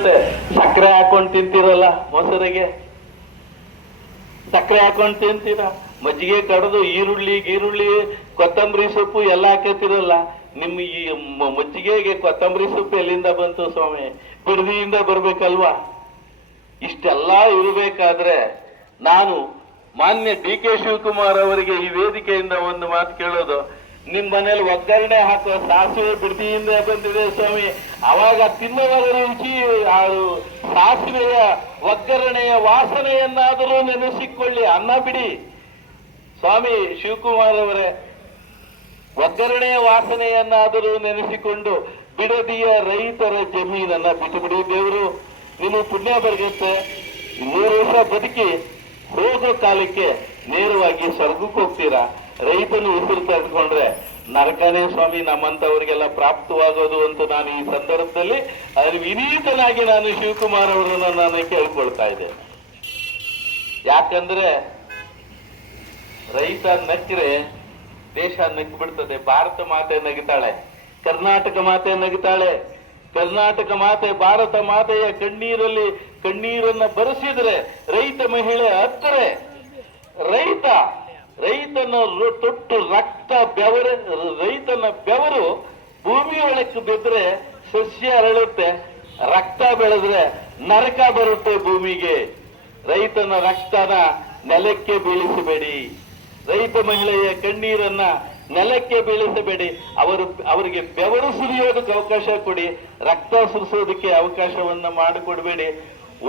ಸಕ್ಕರೆ ಹಾಕೊಂಡು ತಿಂತೀರಲ್ಲ, ಮೊಸರಿಗೆ ಸಕ್ಕರೆ ಹಾಕೊಂಡು ತಿಂತೀರ, ಮಜ್ಜಿಗೆ ಕಡ್ದು ಈರುಳ್ಳಿ ಕೊತ್ತಂಬರಿ ಸೊಪ್ಪು ಎಲ್ಲ ಹಾಕತಿರಲ್ಲ. ನಿಮ್ಮ ಈ ಮಜ್ಜಿಗೆಗೆ ಕೊತ್ತಂಬರಿ ಸೊಪ್ಪು ಎಲ್ಲಿಂದ ಬಂತು ಸ್ವಾಮಿ? ಬಿಡದಿಯಿಂದ ಬರ್ಬೇಕಲ್ವಾ? ಇಷ್ಟೆಲ್ಲ ಇರಬೇಕಾದ್ರೆ ನಾನು ಮಾನ್ಯ ಡಿ ಕೆ ಶಿವಕುಮಾರ್ ಅವರಿಗೆ ಈ ವೇದಿಕೆಯಿಂದ ಒಂದು ಮಾತು ಕೇಳೋದು, ನಿಮ್ ಮನೇಲಿ ಒಗ್ಗರಣೆ ಹಾಕುವ ಸಾಸಿವೆ ಬಿಡದಿಯಿಂದ ಬಂದಿದೆ ಸ್ವಾಮಿ. ಅವಾಗ ತಿನ್ನವರ ರುಚಿ ಸಾಸಿವೆಯ ಒಗ್ಗರಣೆಯ ವಾಸನೆಯನ್ನಾದರೂ ನೆನೆಸಿಕೊಳ್ಳಿ. ಅನ್ನ ಬಿಡಿ ಸ್ವಾಮಿ ಶಿವಕುಮಾರ್ ಅವರೇ, ಒಗ್ಗರಣೆಯ ವಾಸನೆಯನ್ನಾದರೂ ನೆನೆಸಿಕೊಂಡು ಬಿಡದಿಯ ರೈತರ ಜಮೀನನ್ನ ಬಿಟ್ಟುಬಿಡಿ. ದೇವರು ನಿಮಗೆ ಪುಣ್ಯ ಬರುತ್ತೆ. 3 ವರ್ಷ ಬದುಕಿ ಹೋಗೋ ಕಾಲಕ್ಕೆ ನೇರವಾಗಿ ಸ್ವರ್ಗಕ್ಕೆ ಹೋಗ್ತೀರಾ. ರೈತನು ಉಸಿರು ತೆಗೆದುಕೊಂಡ್ರೆ ನರಕನೇ ಸ್ವಾಮಿ ನಮ್ಮಂತವರಿಗೆಲ್ಲ ಪ್ರಾಪ್ತವಾಗೋದು ಅಂತ ನಾನು ಈ ಸಂದರ್ಭದಲ್ಲಿ ವಿನೀತನಾಗಿ ನಾನು ಶಿವಕುಮಾರ್ ಅವರನ್ನು ನಾನು ಕೇಳ್ಕೊಳ್ತಾ ಇದ್ದೇನೆ. ಯಾಕಂದ್ರೆ ರೈತ ನಕ್ಕರೆ ದೇಶ ನಗ್ಗಿ ಬಿಡ್ತದೆ. ಭಾರತ ಮಾತೆ ನಗಿತಾಳೆ, ಕರ್ನಾಟಕ ಮಾತೆ ನಗಿತಾಳೆ. ಕರ್ನಾಟಕ ಮಾತೆ ಭಾರತ ಮಾತೆಯ ಕಣ್ಣೀರನ್ನ ಬರೆಸಿದ್ರೆ ರೈತ ಮಹಿಳೆ ಹತ್ತರೆ, ರೈತನ ತೊಟ್ಟು ರಕ್ತ ರೈತನ ಬೆವರು ಭೂಮಿಯೊಳಕ್ಕೆ ಬಿದ್ದರೆ ಸಸ್ಯ ಅರಳುತ್ತೆ, ರಕ್ತ ಬೆಳೆದ್ರೆ ನರಕ ಬರುತ್ತೆ ಭೂಮಿಗೆ. ರೈತನ ರಕ್ತನ ನೆಲಕ್ಕೆ ಬೀಳಿಸಬೇಡಿ, ರೈತ ಮಹಿಳೆಯ ಕಣ್ಣೀರನ್ನ ನೆಲಕ್ಕೆ ಬೀಳಿಸಬೇಡಿ. ಅವರಿಗೆ ಬೆವರು ಸುರಿಯೋದಕ್ಕೆ ಅವಕಾಶ ಕೊಡಿ, ರಕ್ತ ಸುರಿಸೋದಕ್ಕೆ ಅವಕಾಶವನ್ನ ಮಾಡಿಕೊಡ್ಬೇಡಿ.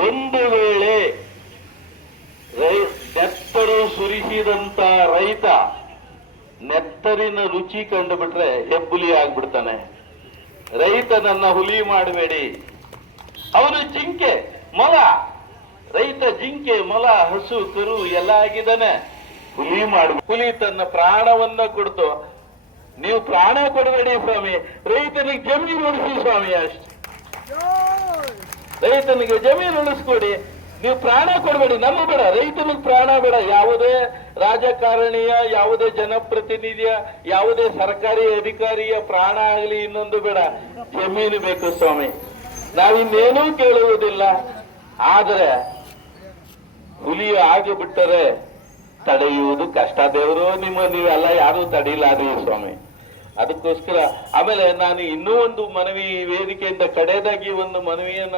ಒಂದು ವೇಳೆ ನೆತ್ತರು ಸುರಿಸಿದಂತ ರೈತ ನೆತ್ತರಿನ ರುಚಿ ಕಂಡುಬಿಟ್ರೆ ಹೆಬ್ಬುಲಿ ಆಗ್ಬಿಡ್ತಾನೆ. ರೈತನನ್ನ ಹುಲಿ ಮಾಡಬೇಡಿ. ಅವನು ಜಿಂಕೆ ಮೊಲ, ರೈತ ಜಿಂಕೆ ಮೊಲ ಹಸು ಕರು ಎಲ್ಲ ಆಗಿದ್ದಾನೆ. ಹುಲಿ ತನ್ನ ಪ್ರಾಣವನ್ನ ಕೊಡ್ತು. ನೀವು ಪ್ರಾಣ ಕೊಡಬೇಡಿ ಸ್ವಾಮಿ, ರೈತನಿಗೆ ಜಮೀನು ಉಳಿಸಿ ಸ್ವಾಮಿ. ಅಷ್ಟೇ, ರೈತನಿಗೆ ಜಮೀನು ಉಳಿಸ್ಕೊಡಿ. ನೀವು ಪ್ರಾಣ ಕೊಡಬೇಡಿ, ನಮ್ಮ ಬೇಡ, ರೈತನಿಗೆ ಪ್ರಾಣ ಬೇಡ. ಯಾವುದೇ ರಾಜಕಾರಣಿಯ, ಯಾವುದೇ ಜನಪ್ರತಿನಿಧಿಯ, ಯಾವುದೇ ಸರ್ಕಾರಿ ಅಧಿಕಾರಿಯ ಪ್ರಾಣ ಆಗಲಿ, ಇನ್ನೊಂದು ಬೇಡ, ಜಮೀನು ಬೇಕು ಸ್ವಾಮಿ. ನಾವಿನ್ನೇನೂ ಕೇಳುವುದಿಲ್ಲ. ಆದರೆ ಹುಲಿ ಆಗಿಬಿಟ್ಟರೆ ತಡೆಯುವುದು ಕಷ್ಟ. ದೇವರು ನೀವೆಲ್ಲ ಯಾರು ತಡೆಯಲಾರಿ ಸ್ವಾಮಿ. ಅದಕ್ಕೋಸ್ಕರ ಆಮೇಲೆ ನಾನು ಇನ್ನೂ ಒಂದು ಮನವಿ, ವೇದಿಕೆಯಿಂದ ಕಡೆದಾಗಿ ಒಂದು ಮನವಿಯನ್ನ